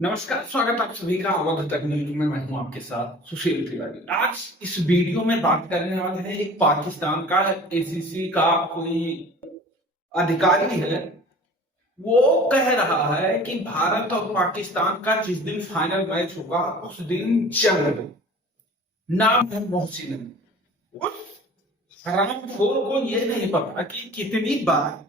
नमस्कार, स्वागत आप सभी का अवध तक न्यूज में। मैं हूं आपके साथ सुशील तिवारी। आज इस वीडियो में बात करने वाले हैं एक पाकिस्तान का एसीसी का कोई अधिकारी है। वो कह रहा है कि भारत और पाकिस्तान का जिस दिन फाइनल मैच होगा उस दिन जंग हो। नाम है मोहसिन। उस हरामखोर को ये नहीं पता कि कितनी बार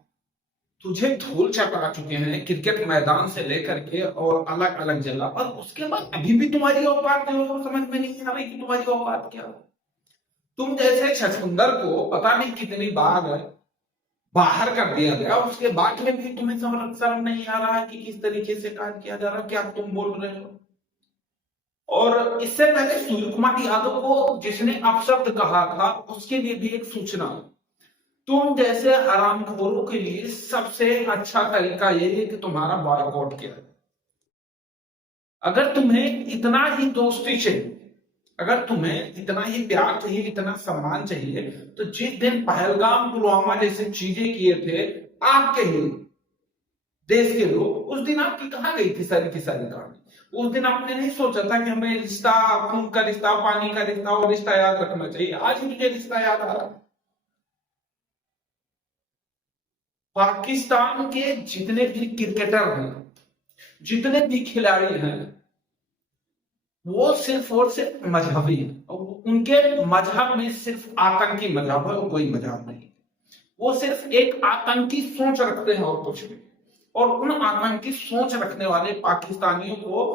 तुझे धूल चटा चुके हैं क्रिकेट मैदान से लेकर के और अलग अलग जगह पर। उसके बाद अभी भी तुम्हारी औकात जो है वो समझ में नहीं आ रही कि तुम्हारी औकात क्या है। तुम जैसे छछूंदर को पता नहीं कितनी बार बाहर कर दिया गया, उसके बाद में भी तुम्हें शर्म नहीं आ रहा है कि किस तरीके से कार्य किया जा रहा है, क्या तुम बोल रहे हो। और इससे पहले सूर्य कुमार यादव को जिसने अपशब्द कहा था उसके लिए भी एक सूचना। तुम जैसे हरामखोरों के लिए सबसे अच्छा तरीका ये है कि तुम्हारा बॉयकॉट किया। अगर तुम्हें इतना ही दोस्ती चाहिए, अगर तुम्हें इतना ही प्यार चाहिए, इतना सम्मान चाहिए, तो जिस दिन पहलगाम पुलवामा जैसे चीजें किए थे आपके ही देश के लोग, उस दिन आपकी कहाँ गई थी सारी की सारी कहानी। उस दिन आपने नहीं सोचा था कि हमें रिश्ता, खून का रिश्ता, पानी का रिश्ता और रिश्ता याद रखना चाहिए। आज ही मुझे रिश्ता याद आ रहा है। पाकिस्तान के जितने भी क्रिकेटर हैं, जितने भी खिलाड़ी हैं, वो सिर्फ और सिर्फ मजहबी है। उनके मजहब में सिर्फ आतंकी मजहब है और कोई मजहब नहीं। वो सिर्फ एक आतंकी सोच रखते हैं और कुछ भी। और उन आतंकी सोच रखने वाले पाकिस्तानियों को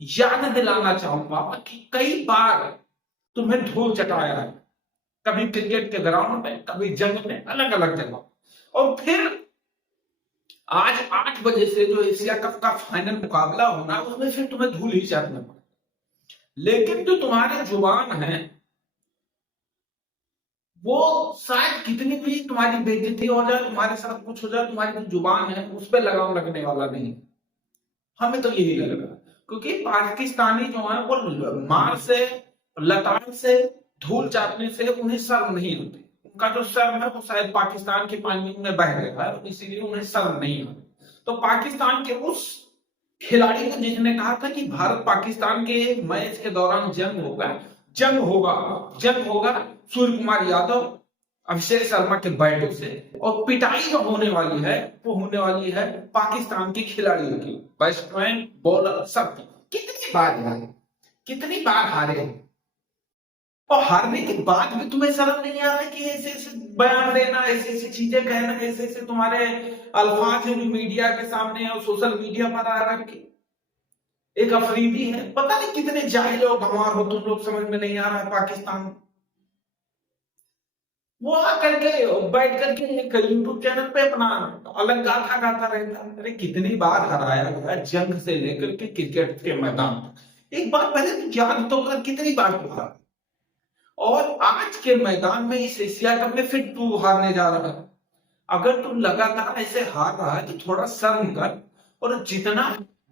याद दिलाना चाहूंगा कि कई बार तुम्हें धूल चटाया है, कभी क्रिकेट के ग्राउंड में, कभी जंग में, अलग अलग जगह। और फिर आज 8 बजे से जो एशिया कप का फाइनल मुकाबला होना, उसमें फिर तुम्हें धूल ही चाटना पड़ा। लेकिन जो तुम्हारे जुबान है, वो शायद कितनी भी तुम्हारी बेइज्जती हो जाए, तुम्हारे साथ कुछ हो जाए, तुम्हारी जो जुबान है उस पर लगाम लगने वाला नहीं। हमें तो यही लग रहा है, क्योंकि पाकिस्तानी जो है वो मार से, लताड़ से, धूल चाटने से उन्हें शर्म नहीं होती। उनका जो शर्म है वो शायद पाकिस्तान के पानी में बह गया है, इसीलिए उन्हें शर्म नहीं होती। तो पाकिस्तान के उस खिलाड़ी को जिसने कहा था कि भारत पाकिस्तान के मैच के दौरान जंग होगा, जंग होगा, जंग होगा, सूर्य कुमार यादव, अभिषेक शर्मा के बैटों से। और पिटाई जो होने वाली है वो होने वाली है पाकिस्तान के खिलाड़ियों की, बैट्समैन, बॉलर, सब। कितनी बार हारे, कितनी बार हारे, और हारने के बाद भी तुम्हें शर्म नहीं आ रहा कि ऐसे ऐसे बयान देना, ऐसी ऐसी चीजें कहना, ऐसे ऐसे तुम्हारे अल्फाज हैं जो मीडिया के सामने और सोशल मीडिया पर आ रखे। एक अफरीदी है, पता नहीं कितने जाहिल और गंवार हो तुम लोग, समझ में नहीं आ रहा है पाकिस्तान। वो आकर के बैठ करके एक यूट्यूब चैनल पे अपना अलग गाथा गाता रहता है। अरे कितनी बार हराया गया जंग से लेकर के क्रिकेट के मैदान तक। एक बार पहले तो याद तो कर, कितनी बार तू हारा। और आज के मैदान में इस एशिया कप में फिर तू हारने जा रहा है। अगर तुम लगातार ऐसे हार रहा है तो थोड़ा शर्म कर। और जितना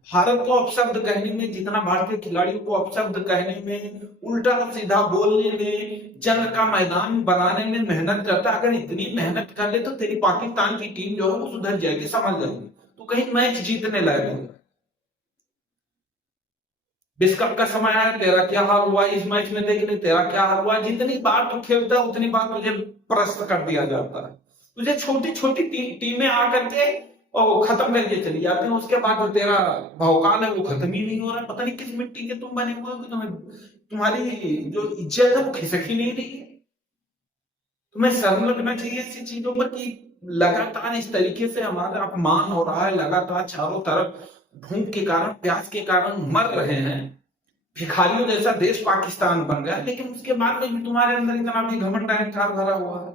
भारत को अपशब्द कहने में, जितना भारतीय खिलाड़ियों को अपशब्द कहने में, उल्टा सीधा बोलने में, जंग का मैदान बनाने में मेहनत करता, अगर इतनी मेहनत कर ले तो तेरी पाकिस्तान की टीम जो है वो सुधर जाएगी, समझ जाएगी। तो कहीं मैच जीतने लायक होगा। विश्व कप का समय आया, तेरा क्या हाल हुआ इस मैच में, देख ले तेरा क्या हाल हुआ। जितनी बार तू खेलता है उतनी बार तुझे प्रश्न कर दिया जाता है। तुझे छोटी छोटी टीमें आकर के और खत्म करके चली जाती हैं। उसके बाद जो तेरा भौकाल है वो खत्म ही नहीं हो रहा है। पता नहीं किस मिट्टी के तुम बने हुए हो कि तुम्हें, तुम्हारी जो इज्जत है वो खिसक ही नहीं रही है। तुम्हें शर्म लगना चाहिए ऐसी चीजों पर कि लगातार इस तरीके से हमारा अपमान हो रहा है। लगातार चारों तरफ भूख के कारण, प्यास के कारण मर रहे हैं। भिखारियों जैसा देश पाकिस्तान बन गया, लेकिन उसके बाद में भी तुम्हारे अंदर इतना भी घमंड अहंकार भरा हुआ है।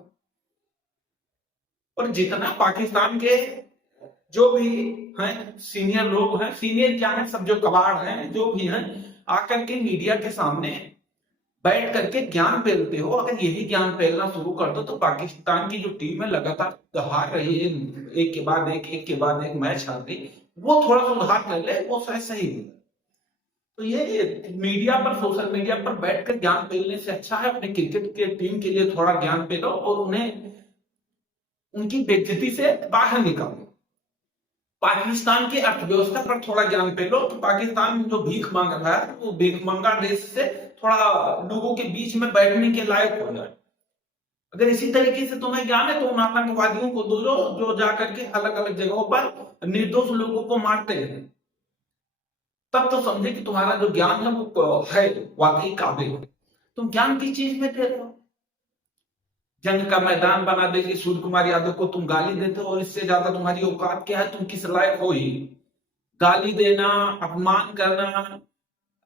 और जितना पाकिस्तान के जो भी हैं सीनियर लोग हैं, सीनियर क्या है, सब जो कबाड़ हैं जो भी हैं, आकर के मीडिया के सामने बैठ करके ज्ञान फैलते हो। अगर यही ज्ञान फैलना शुरू कर दो तो पाकिस्तान की जो टीम है लगातार हार रही है, एक के बाद एक के बाद एक मैच हार रही, वो थोड़ा सुधार कर ले, वो शायद सही है। तो ये मीडिया पर, सोशल मीडिया पर बैठकर ज्ञान फैलने से अच्छा है अपने क्रिकेट के टीम के लिए थोड़ा ज्ञान फैलो और उन्हें उनकी बेइज्जती से बाहर निकालो। पाकिस्तान की अर्थव्यवस्था पर थोड़ा ज्ञान पे लो तो पाकिस्तान जो भीख मांग रहा है वो भीख मंगा देश से थोड़ा लोगों के बीच में बैठने के लायक हो जाए। अगर इसी तरीके से तुम्हें ज्ञान है तो उन आतंकवादियों को दो जो जाकर के अलग अलग जगहों पर निर्दोष लोगों को मारते हैं, तब तो समझे कि तुम्हारा जो ज्ञान है वो है वाकई काबिल। तुम ज्ञान की चीज में दे रहे हो, जंग का मैदान बना देगी सूर्य कुमार यादव को तुम गाली देते हो, और इससे ज्यादा तुम्हारी औकात क्या है, तुम किस लायक हो ही गाली देना, अपमान करना,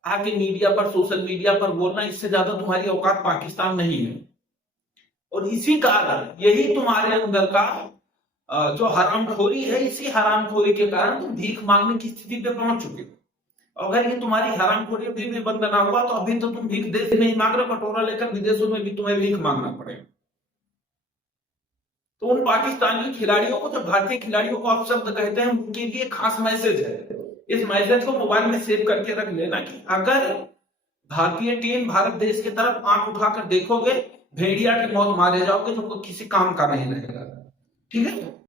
आके मीडिया पर सोशल मीडिया पर बोलना, इससे ज्यादा तुम्हारी औकात पाकिस्तान नहीं है। और इसी कारण यही तुम्हारे अंदर का जो हरामखोरी है, इसी हरामखोरी के कारण तुम भीख मांगने की स्थिति पे पहुंच चुके हो। अगर ये तुम्हारी हरामखोरी अभी भी बंद ना हुआ तो अभी तो तुम भीख देश में ही मांग रहे, कटोरा लेकर विदेशों में भी तुम्हें भीख मांगना पड़ेगा। तो उन पाकिस्तानी खिलाड़ियों को, जो भारतीय खिलाड़ियों को आप शब्द कहते हैं, उनके लिए खास मैसेज है। इस मैसेज को मोबाइल में सेव करके रख लेना कि अगर भारतीय टीम भारत देश की तरफ आंख उठाकर देखोगे, भेड़िया की मौत मारे जाओगे, जो किसी काम का नहीं रहेगा। ठीक है।